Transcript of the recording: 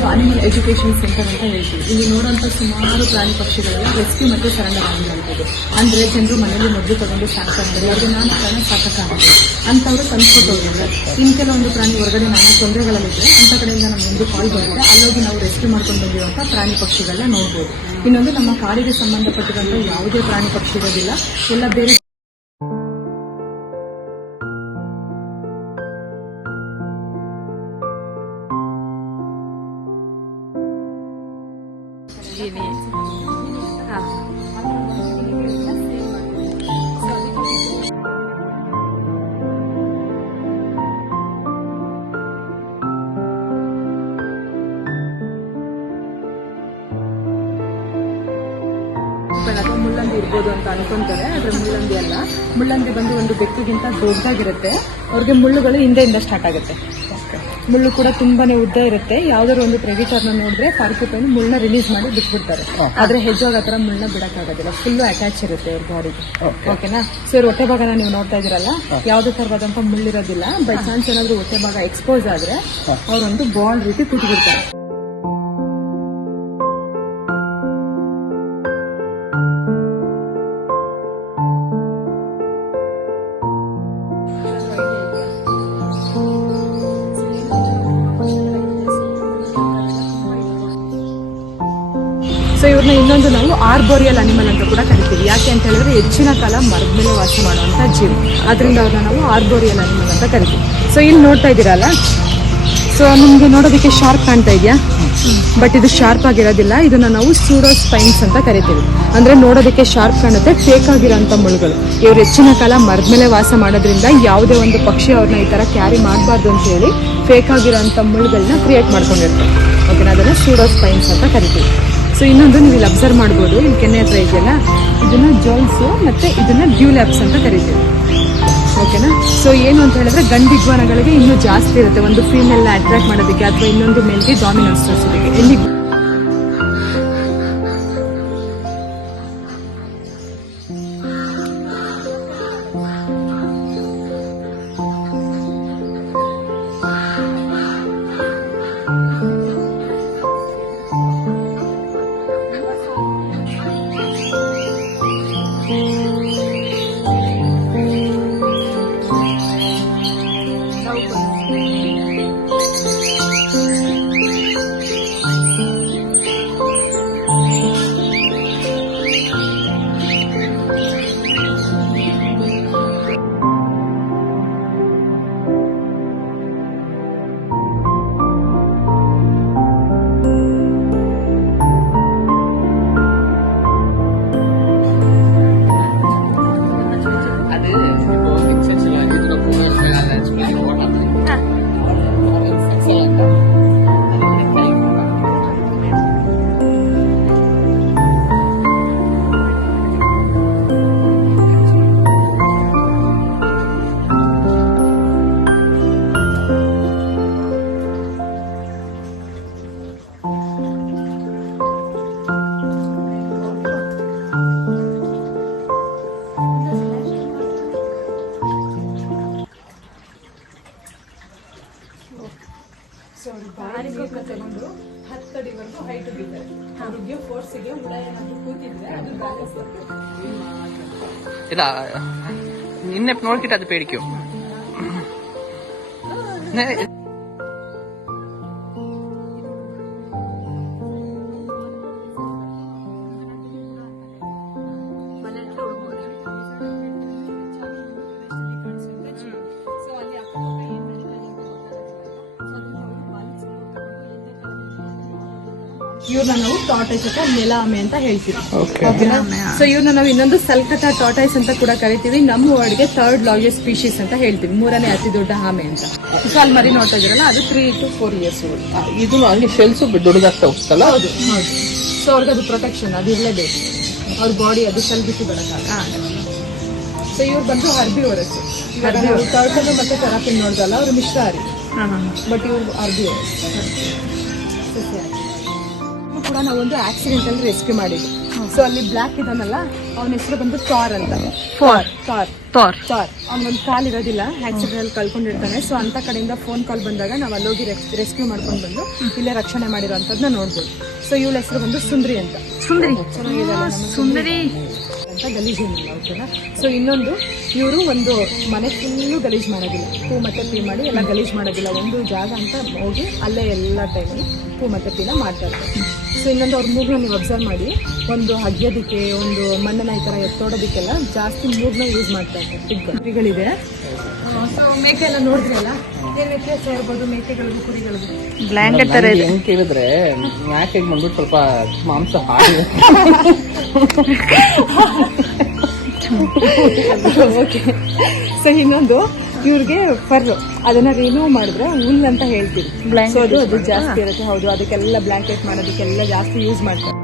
ಒಂದು animal education centre ಅಂತ ಹೇಳ್ತೀವಿ. ಇಲ್ಲಿ ನೋಡುವಂಥ ಸುಮಾರು ಪ್ರಾಣಿ ಪಕ್ಷಿಗಳೆಲ್ಲ ರೆಸ್ಕ್ಯೂ ಮತ್ತು ಸರೆಂಡರ್ ಆಗಿರುವಂಥದ್ದು. ಅಂದರೆ ಜನರು ಮನೆಯಲ್ಲಿ ಮೊದಲು ತಗೊಂಡು ಸಾಕ್ತಾರೆ, ಅವ್ರಿಗೆ ನಾನು ಪ್ರಾಣಿ ಸಾಕಾಗುತ್ತೆ ಅಂತವರು ತಂದುಕೊಟ್ಟೋಗಿದ್ರೆ, ಇನ್ನು ಕೆಲವೊಂದು ಪ್ರಾಣಿ ಹೊರಗಡೆ ನಾನಾ ತೊಂದರೆಗಳಲ್ಲಿದ್ದರೆ ಅಂಥ ಕಡೆಯಿಂದ ನಮ್ಮ ಒಂದು ಕಾಲ್ ಬರುತ್ತೆ, ಅಲ್ಲೋಗಿ ನಾವು ರೆಸ್ಕ್ಯೂ ಮಾಡ್ಕೊಂಡು ಬಂದಿರುವಂಥ ಪ್ರಾಣಿ ಪಕ್ಷಿಗಳನ್ನ ನೋಡ್ಬೋದು. ಇನ್ನೊಂದು, ನಮ್ಮ ಕಾಡಿಗೆ ಸಂಬಂಧಪಟ್ಟಂತ ಯಾವುದೇ ಪ್ರಾಣಿ ಪಕ್ಷಿ ಇರೋದಿಲ್ಲ, ಎಲ್ಲ ಬೇರೆ ಮುಳ್ಳಂದಿ ಇರ್ಬೋದು ಅಂತ ಅನ್ಕೊಂತಾರೆ. ಆದ್ರೆ ಮುಳ್ಳಂದಿ ಅಲ್ಲ, ಮುಳ್ಳಂದಿ ಬಂದು ಒಂದು ಬೆಕ್ಕಿಗಿಂತ ದೊಡ್ಡದಾಗಿರುತ್ತೆ. ಅವ್ರಿಗೆ ಮುಳ್ಳುಗಳು ಹಿಂದೆಯಿಂದ ಸ್ಟಾರ್ಟ್ ಆಗುತ್ತೆ. ಮುಳ್ಳು ಕೂಡ ತುಂಬಾನೇ ಉದ್ದ ಇರುತ್ತೆ. ಯಾವ್ದಾದ್ರು ಒಂದು ಪ್ರೆಡಿಟರ್ನ ನೋಡಿದ್ರೆ ಪಾರ್ಕಿಪೈನ್ ಮುಳ್ಳನ್ನ ರಿಲೀಸ್ ಮಾಡಿ ಬಿಟ್ಬಿಡ್ತಾರೆ. ಆದ್ರೆ ಹೆಜ್ಜಾಗ ಆ ಥರ ಮುಳ್ಳನ್ನ ಬಿಡಕ್ಕಾಗೋದಿಲ್ಲ, ಫುಲ್ಲು ಅಟ್ಯಾಚ್ ಇರುತ್ತೆ ಅವ್ರ ಬಾಡಿಗೆ. ಓಕೆನಾ? ಸೊ ಇವ್ರ ಹೊಟ್ಟೆ ಭಾಗನ ನೀವು ನೋಡ್ತಾ ಇದ್ದೀರಲ್ಲ, ಯಾವುದೇ ತರವಾದಂತ ಮುಳ್ಳಿರೋದಿಲ್ಲ. ಬೈ ಚಾನ್ಸ್ ಏನಾದ್ರು ಹೊಟ್ಟೆ ಭಾಗ ಎಕ್ಸ್ಪೋಸ್ ಆದ್ರೆ ಅವರೊಂದು ಬಾಲ್ ರೀತಿ ಕೂತ್ಬಿಡ್ತಾರೆ. ಸೊ ಇವ್ರನ್ನ ಇನ್ನೊಂದು ನಾವು ಆರ್ಬೋರಿಯಲ್ ಅನಿಮಲ್ ಅಂತ ಕೂಡ ಕರಿತೀವಿ. ಯಾಕೆ ಅಂತ ಹೇಳಿದ್ರೆ ಹೆಚ್ಚಿನ ಕಾಲ ಮರದ ಮೇಲೆ ವಾಸ ಮಾಡುವಂತ ಜೀವಿ, ಅದರಿಂದ ಅವ್ರನ್ನ ನಾವು ಆರ್ಬೋರಿಯಲ್ ಅನಿಮಲ್ ಅಂತ ಕರಿತೀವಿ. ಸೊ ಇಲ್ಲಿ ನೋಡ್ತಾ ಇದ್ದೀರಲ್ಲ, ಸೊ ನಿಮ್ಗೆ ನೋಡೋದಕ್ಕೆ ಶಾರ್ಪ್ ಕಾಣ್ತಾ ಇದೆಯಾ? ಬಟ್ ಇದು ಶಾರ್ಪ್ ಆಗಿರೋದಿಲ್ಲ. ಇದನ್ನ ನಾವು ಸೂಡೋಸ್ಪೈನ್ಸ್ ಅಂತ ಕರಿತೀವಿ. ಅಂದ್ರೆ ನೋಡೋದಕ್ಕೆ ಶಾರ್ಪ್ ಕಾಣುತ್ತೆ, ಫೇಕ್ ಆಗಿರೋಂಥ ಮುಳ್ಳುಗಳು. ಇವ್ರು ಹೆಚ್ಚಿನ ಕಾಲ ಮರದ ಮೇಲೆ ವಾಸ ಮಾಡೋದ್ರಿಂದ ಯಾವುದೇ ಒಂದು ಪಕ್ಷಿ ಅವ್ರನ್ನ ಈ ತರ ಕ್ಯಾರಿ ಮಾಡಬಾರ್ದು ಅಂತ ಹೇಳಿ ಫೇಕ್ ಆಗಿರೋಂಥ ಮುಳ್ಳುಗಳನ್ನ ಕ್ರಿಯೇಟ್ ಮಾಡ್ಕೊಂಡಿರ್ತಾರೆ. ಓಕೆನಾ? ಅದನ್ನ ಸೂಡೋಸ್ಪೈನ್ಸ್ ಅಂತ ಕರಿತೀವಿ. ಸೊ ಇನ್ನೊಂದು ನೀವು ಇಲ್ಲಿ ಅಬ್ಸರ್ವ್ ಮಾಡ್ಬೋದು, ಇಲ್ಲಿ ಕೆನ್ನೆ ಹತ್ರ ಇದೆಯಲ್ಲ, ಇದನ್ನ ಜೋಲ್ಸು ಮತ್ತೆ ಇದನ್ನ ಡ್ಯೂಲ್ಯಾಪ್ಸ್ ಅಂತ ಕರಿತೀವಿ. ಓಕೆನಾ? ಸೊ ಏನು ಅಂತ ಹೇಳಿದ್ರೆ ಗಂಡು ಇಗ್ವಾನಗಳಿಗೆ ಇನ್ನೂ ಜಾಸ್ತಿ ಇರುತ್ತೆ, ಒಂದು ಫೀಮೇಲ್ ಅಟ್ರಾಕ್ಟ್ ಮಾಡೋದಕ್ಕೆ ಅಥವಾ ಇನ್ನೊಂದು ಮೇಲ್ಗೆ ಡಾಮಿನೆನ್ಸ್ ತೋರಿಸೋದಕ್ಕೆ. ಎಲ್ಲಿ ತಗೊಂಡು 10 ಅಡಿವರೆಗೂ ಹೈಟ್ ಬಿಡ್ತಾರೆ. ಅವ್ರಿಗೆ ಫೋರ್ಸಿಗೆ ಹುಳ ಏನಾದ್ರು ಕೂತಿದ್ರೆ ಅದು ಬ್ಯಾಲೆನ್ಸ್ ഇതാ നിന്നെ നോക്കിട്ട് അത് പേടിക്കോ? ಇವ್ರನ್ನ ನಾವು ಟಾರ್ಟೈಸ್ ಅಥವಾ ನೆಲಾಮೆ ಅಂತ ಹೇಳ್ತೀವಿ. ಸೊ ಇವ್ರನ್ನ ನಾವು ಇನ್ನೊಂದು ಸಲ್ಕಟ ಟಾರ್ಟೈಸ್ ಅಂತ ಕೂಡ ಕರಿತೀವಿ. ನಮ್ಮ ವರ್ಡ್ಗೆ 3rd largest ಸ್ಪೀಶೀಸ್ ಅಂತ ಹೇಳ್ತೀವಿ, 3ನೇ ಅತಿ ದೊಡ್ಡ ಆಮೆ ಅಂತ. ಸೊ ಅಲ್ಲಿ ಮರಿ ನೋಡ್ತಾ ಇದ್ರಲ್ಲ, ಅದು 3 to 4 years old. ಇದು ಅಲ್ಲಿ ಶೆಲ್ಸ್ ದೊಡ್ಡದಾಗ್ತಾ ಹೋಗ್ತಲ್ಲ. ಹೌದು ಹೌದು. ಸೊ ಅವ್ರಿಗೆ ಅದು ಪ್ರೊಟೆಕ್ಷನ್ ಅದು ಇರಲೇಬೇಕು, ಅವ್ರ ಬಾಡಿ ಅದು ಶೆಲ್ ಬಿಟ್ಟು ಬರೋಕ್ಕಾಗಲ್ಲ. ಸೊ ಇವ್ರು ಬಂದು ಹರ್ಬಿವರಸ್. ಟರ್ಟಲ್ ಮತ್ತೆ ಟೆರಾಪಿನ್ ನೋಡ್ದಲ್ಲ, ಅವರು ಮಿಶ್ರಾಹಾರಿ, ಬಟ್ ಇವ್ರು ಹರ್ಬಿವರಸ್. ಕೂಡ ನಾವೊಂದು ಆಕ್ಸಿಡೆಂಟ್ ಅಲ್ಲಿ ರೆಸ್ಕ್ಯೂ ಮಾಡಿದ್ವಿ. ಸೊ ಸೊ ಅಲ್ಲಿ ಬ್ಲ್ಯಾಕ್ ಇದಾನಲ್ಲ ಅವನ ಹೆಸರು ಬಂದು ಥಾರ್ ಅಂತ. ಥಾರ್. ಥಾರ್ ಅವ್ನಿಗೊಂದು ಕಾಲ್ ಇರೋದಿಲ್ಲ, ಆಕ್ಸಿಡೆಂಟ್ ಅಲ್ಲಿ ಕಳ್ಕೊಂಡಿರ್ತಾನೆ. ಸೊ ಅಂತ ಕಡೆಯಿಂದ ಫೋನ್ ಕಾಲ್ ಬಂದಾಗ ನಾವು ಅಲ್ಲೋಗಿ ರೆಸ್ಕ್ಯೂ ಮಾಡ್ಕೊಂಡು ಬಂದು ಇಲ್ಲೇ ರಕ್ಷಣೆ ಮಾಡಿರೋಂಥದ್ದನ್ನ ನೋಡ್ಬೋದು. ಸೊ ಇವಳ ಹೆಸರು ಬಂದು ಸುಂದ್ರಿ ಅಂತ. ಸುಂದರಿ ಅಂತ ಗಲೀಜೇನಿಲ್ಲ, ಓಕೆನಾ. ಸೊ ಇನ್ನೊಂದು, ಇವರು ಒಂದು ಮನೆ ಫುಲ್ಲು ಗಲೀಜ್ ಮಾಡೋದಿಲ್ಲ, ಪೂ ಮತ್ತೆ ಪೀ ಮಾಡಿ ಎಲ್ಲ ಗಲೀಜ್ ಮಾಡೋದಿಲ್ಲ. ಒಂದು ಜಾಗ ಅಂತ ಹೋಗಿ ಅಲ್ಲೇ ಎಲ್ಲ ಟೈಮಲ್ಲಿ ಪೂ ಮತ್ತೆ ಪೀನ ಮಾಡ್ತಾ ಇರ್ತಾರೆ. ಸೊ ಇನ್ನೊಂದು ಅವ್ರ ಮೂಗ್ನ ನೀವು ಅಬ್ಸರ್ವ್ ಮಾಡಿ, ಒಂದು ಹಗ್ಯೋದಕ್ಕೆ, ಒಂದು ಮಣ್ಣನ್ನ ಈ ಥರ ಎತ್ತೋಡೋದಕ್ಕೆಲ್ಲ ಜಾಸ್ತಿ ಮೂಗ್ನ ಯೂಸ್ ಮಾಡ್ತಾ ಇರ್ತಾರೆ. ಕುರಿಗಳಿದೆ. ಸೊ ಮೇಕೆ ಎಲ್ಲ ನೋಡಿದ್ರಲ್ಲ, ಏನ್ ವ್ಯತ್ಯಾಸ ಇರ್ಬೋದು ಮೇಕೆಗಳಿಗೂ ಕುರಿಗಳಿಗೂ? ಬ್ಲಾಂಕೆಟ್ ತರ ಇದೆ. ಹೆಂಗ್ ಕೇಳಿದ್ರೆ ಮ್ಯಾಕೆಗೆ ಬಂದ್ಬಿಟ್ಟು ಸ್ವಲ್ಪ ಮಾಂಸ ಹಾಗೆ ಓಕೆ. ಸೊ ಇನ್ನೊಂದು, ಇವ್ರಿಗೆ ಫರ್ ಅದನ್ನ ರಿಮೂವ್ ಮಾಡಿದ್ರೆ ಹುಲ್ ಅಂತ ಹೇಳ್ತೀವಿ. ಸೊ ಅದು ಜಾಸ್ತಿ ಇರುತ್ತೆ. ಹೌದು, ಅದಕ್ಕೆಲ್ಲ ಬ್ಲಾಂಕೆಟ್ ಮಾಡೋದಕ್ಕೆಲ್ಲ ಜಾಸ್ತಿ ಯೂಸ್ ಮಾಡ್ತಾರೆ.